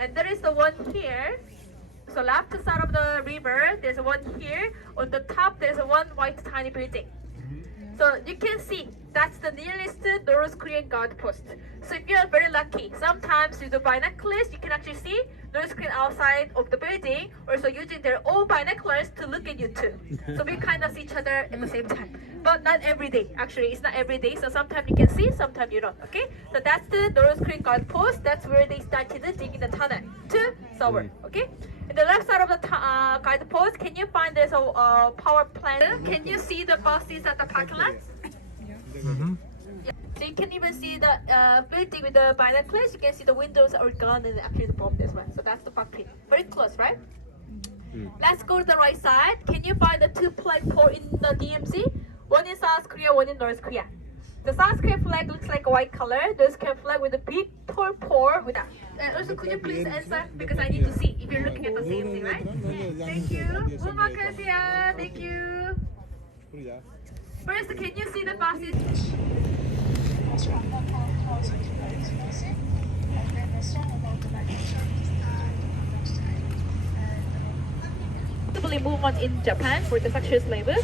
And there is the one here. So left side of the river, there's one here. On the top, there's one white tiny building. So you can see that's the nearest North Korean guard post. So if you're very lucky, sometimes with the binoculars, you can actually see North Korean outside of the building, also using their own binoculars to look at you too. So we kind of see each other at the same time. But not every day, actually, it's not every day. So sometimes you can see, sometimes you don't, okay? So that's the North Korean guard post. That's where they started digging the tunnel to Seoul, okay? In the left side of the guide post, can you find there's a power plant? Can you see the buses at the parking lot? Mm-hmm. Yeah. So you can even see the building with the binoculars. You can see the windows are gone and actually the bomb as well. So that's the factory. Very close, right? Let's go to the right side. Can you find the two flagpole in the DMZ? One in South Korea, one in North Korea. The South Korean flag looks like a white color. North Korean flag with a big tall pole with that. And also, could you please answer? Because I need to see if you're looking at the same thing, right? Thank you. 고마워요. Thank you. First, can you see the buses? Movement in Japan for the sexual slavery.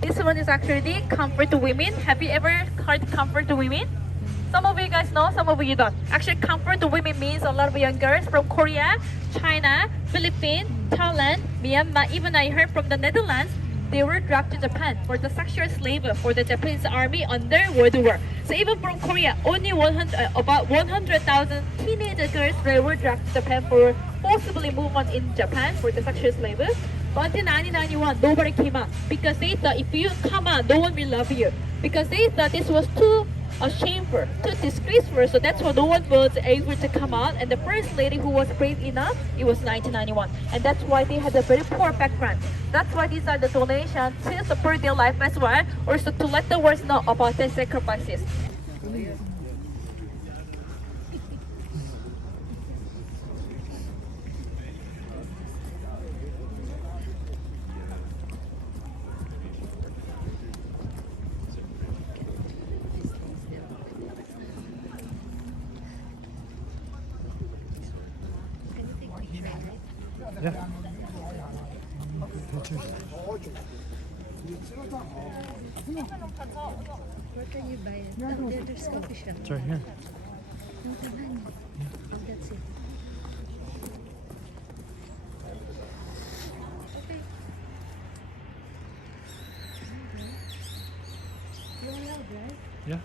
This one is actually comfort to women. Have you ever heard comfort to women? Some of you guys know, some of you don't. Actually, comfort to women means a lot of young girls from Korea, China, Philippines, Thailand, Myanmar. Even I heard from the Netherlands, they were dragged to Japan for the sexual slave for the Japanese army under World War. So even from Korea, only about 100,000 teenage girls were dragged to Japan for forcibly movement in Japan for the sexual slave. But in 1991, nobody came out because they thought if you come out, no one will love you. Because they thought this was too shameful, too disgraceful. So that's why no one was able to come out. And the first lady who was brave enough, it was 1991. And that's why they had a very poor background. That's why these are the donations to support their life as well, also to let the world know about their sacrifices. Yeah. Where can you buy it? There's coffee shop. It's right here. Oh, that's it. Okay. You're allowed, right? Yeah.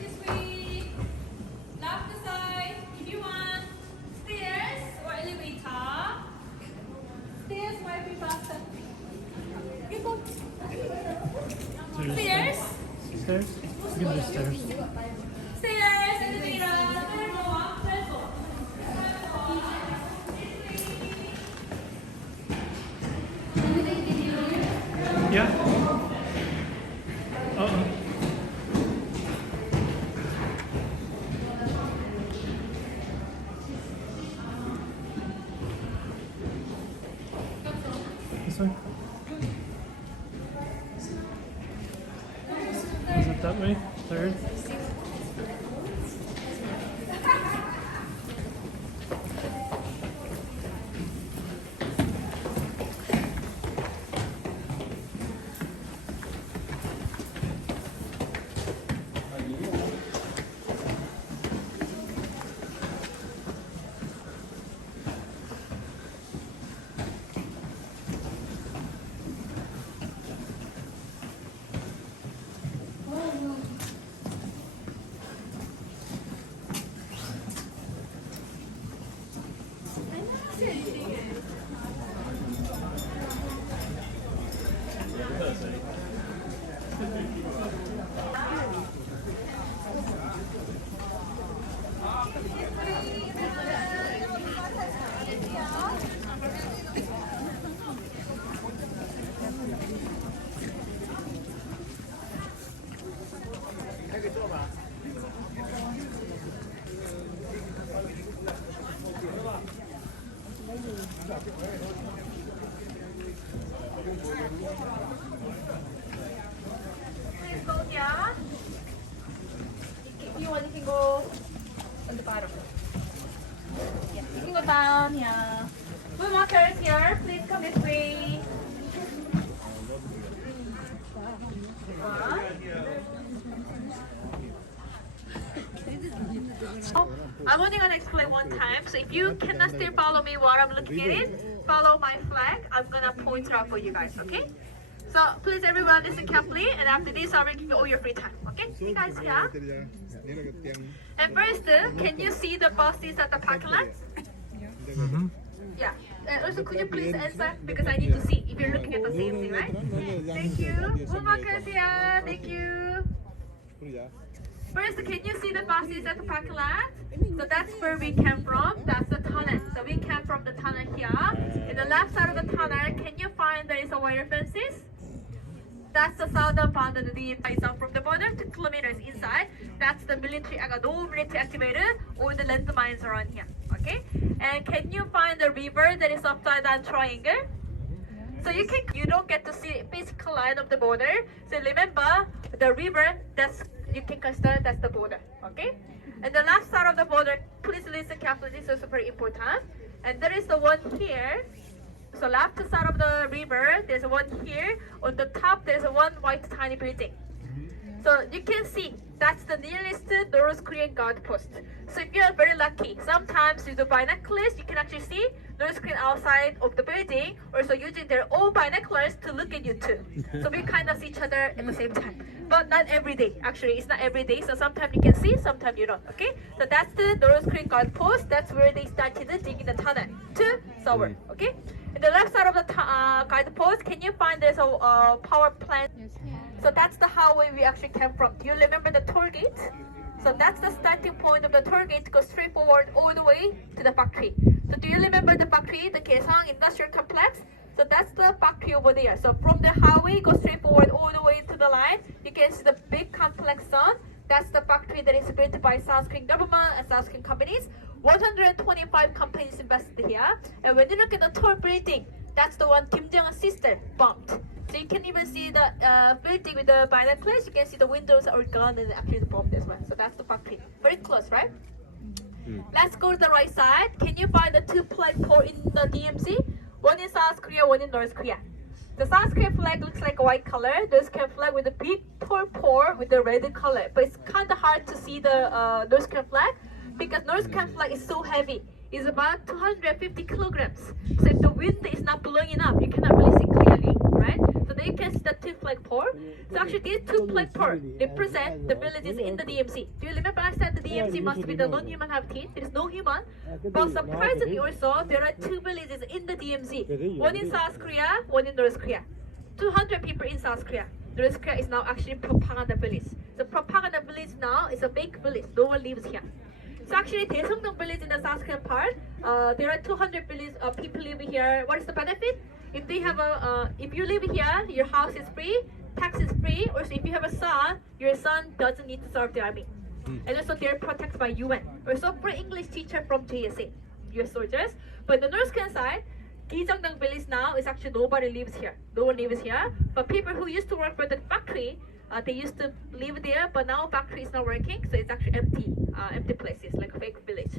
This way, left side, if you want stairs or elevator. Stairs might be faster. You go. Stairs. Stairs? You can do stairs. Stairs, elevator. Third floor, third floor. Yeah. Uh-oh. This way? Is it that way? Third? Go here. If you want, you can go on the bottom. Yeah, you can go down here. Blue markers here. Please come this way. One. I'm only gonna explain one time. So if you cannot still follow me while I'm looking at it, follow my flag. I'm gonna point it out for you guys. Okay? So please everyone listen carefully, and after this I will give you all your free time. Okay? You guys here. And first, can you see the buses at the parking lot? Mm-hmm. Yeah. And also, could you please answer because I need to see if you're looking at the same thing, right? Thank you. Blue markers here. Thank you. First, can you see the buses at the parking lot? So that's where we came from. That's the tunnel. So we came from the tunnel here. In the left side of the tunnel, can you find there is a wire fences? That's the southern boundary from the border 2 kilometers inside. That's the military, no military activated, all the landmines around here. Okay? And can you find the river that is upside down triangle? So you don't get to see physical line of the border. So remember the river, you can consider that's the border. Okay? And the left side of the border, please listen carefully, this is very important. And there is the one here. So left side of the river, there's one here. On the top, there's one white tiny building. So you can see that's the nearest North Korean guard post. So if you're very lucky, sometimes with the binoculars, you can actually see North Korean outside of the building, also using their own binoculars to look at you too. So we kind of see each other at the same time. But not every day, actually, it's not every day. So sometimes you can see, sometimes you don't, okay? So that's the North Korean guard post. That's where they started digging the tunnel to Seoul, okay? In the left side of the guide post, can you find there's a power plant? So that's the highway we actually came from. Do you remember the toll gate? So that's the starting point of the toll gate, goes straight forward all the way to the factory. So do you remember the factory, the Kaesong Industrial Complex? So that's the factory over there. So from the highway, go straight forward all the way to the line. You can see the big complex zone. That's the factory that is built by South Korean government and South Korean companies. 125 companies invested here. And when you look at the tall building, that's the one Kim Jong-un's sister bombed. So you can even see the building with the binoculars. You can see the windows are gone and actually the bombed as well. So that's the factory. Very close, right? Let's go to the right side. Can you find the two flagpole in the DMZ? One in South Korea, one in North Korea. The South Korean flag looks like a white color. North Korean flag with a big purple with the red color. But it's kind of hard to see the North Korean flag because North Korean flag is so heavy. It's about 250 kilograms. So if the wind is not blowing enough, you cannot really see clearly, right? So then you can see the two flagpole. So actually these two flagpole represent the villages in the DMZ. Do you remember I said the DMZ must be the non-human habitat? There is no human. But surprisingly also, there are two villages in the DMZ. One in South Korea, one in North Korea. 200 people in South Korea. North Korea is now actually propaganda village. The propaganda village now is a fake village. No one lives here. So actually, Daesungdong village in the South Korean part, there are 200 village, people living here. What is the benefit? If they have if you live here, your house is free, tax is free. Also, if you have a son, your son doesn't need to serve the army. And also, they're protected by UN. Also, for English teacher from JSA, US soldiers. But the North Korean side, Daesungdong village now is actually nobody lives here. No one lives here. But people who used to work for the factory, they used to live there, but now factory is not working, so it's actually empty places, like a fake village.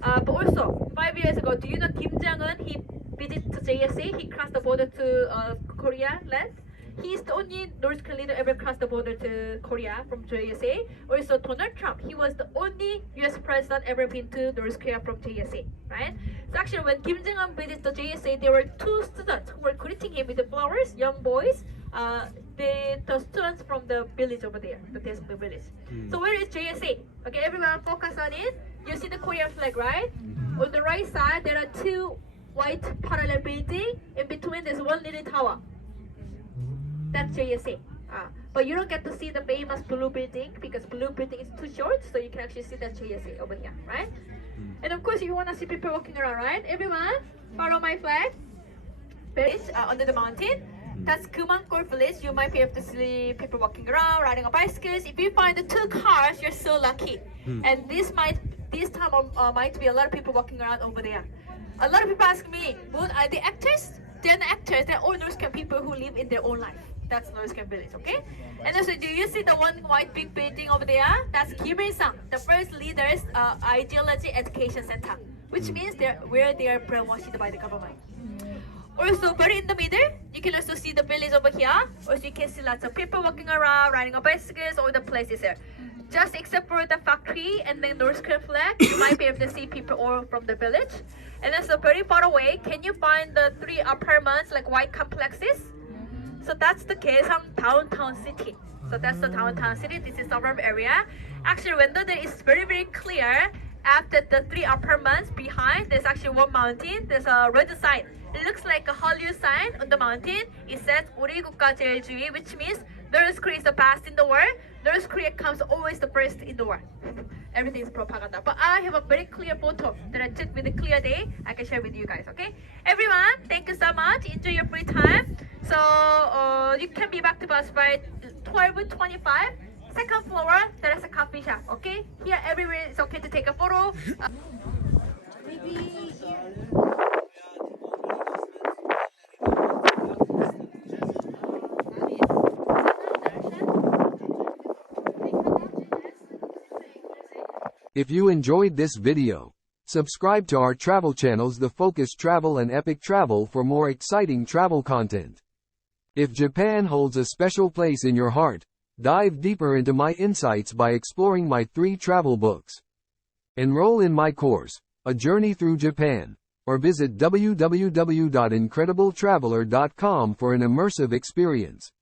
But also, 5 years ago, do you know Kim Jong-un, he visited to JSA, he crossed the border to Korea land. He is the only North Korean leader ever crossed the border to Korea from JSA. Also, Donald Trump, he was the only US president ever been to North Korea from JSA, right? So actually, when Kim Jong-un visited the JSA, there were two students who were greeting him with the flowers, young boys. The students from the village over there, the Daesungdong village. So where is JSA? Okay, everyone focus on it. You see the Korean flag, right? On the right side, there are two white parallel buildings. In between, there's one little tower. That's JSA. But you don't get to see the famous blue building because blue building is too short, so you can actually see that JSA over here, right? And of course, you want to see people walking around, right? Everyone, follow my flag. Village under the mountain. That's Kumangkor village. You might be able to see people walking around, riding on bicycles. If you find the two cars, you're so lucky. And this time might be a lot of people walking around over there. A lot of people ask me, "What are the actors?" They're not actors. They're all North Korean people who live in their own life. That's North Korean village, okay? And also, do you see the one white big building over there? That's Kim Il-sung, the first leader's ideology education center, which means where they are brainwashed by the government. Also, very in the middle, you can also see the village over here. Also, you can see lots of people walking around, riding on bicycles, all the places there. Just except for the factory and the North Korean flag, you might be able to see people all from the village. And also, very far away, can you find the three apartments, like white complexes? So that's the Kaesong downtown city. So that's the downtown city. This is suburb area. Actually, when the day is very, very clear, after the three apartments behind, there's actually one mountain. There's a red sign. It looks like a Hollywood sign on the mountain. It says 우리 국가 제일주의, which means North Korea is the best in the world. North Korea comes always the first in the world. Everything is propaganda. But I have a very clear photo that I took with a clear day. I can share with you guys, okay? Everyone, thank you so much. Enjoy your free time. So you can be back to bus by 12:25. Second floor, there is a coffee shop, okay? Here, everywhere it's okay to take a photo. Maybe here. If you enjoyed this video, subscribe to our travel channels The Focus Travel and Epic Travel for more exciting travel content. If Japan holds a special place in your heart, dive deeper into my insights by exploring my 3 travel books. Enroll in my course, A Journey Through Japan, or visit www.incredibletraveler.com for an immersive experience.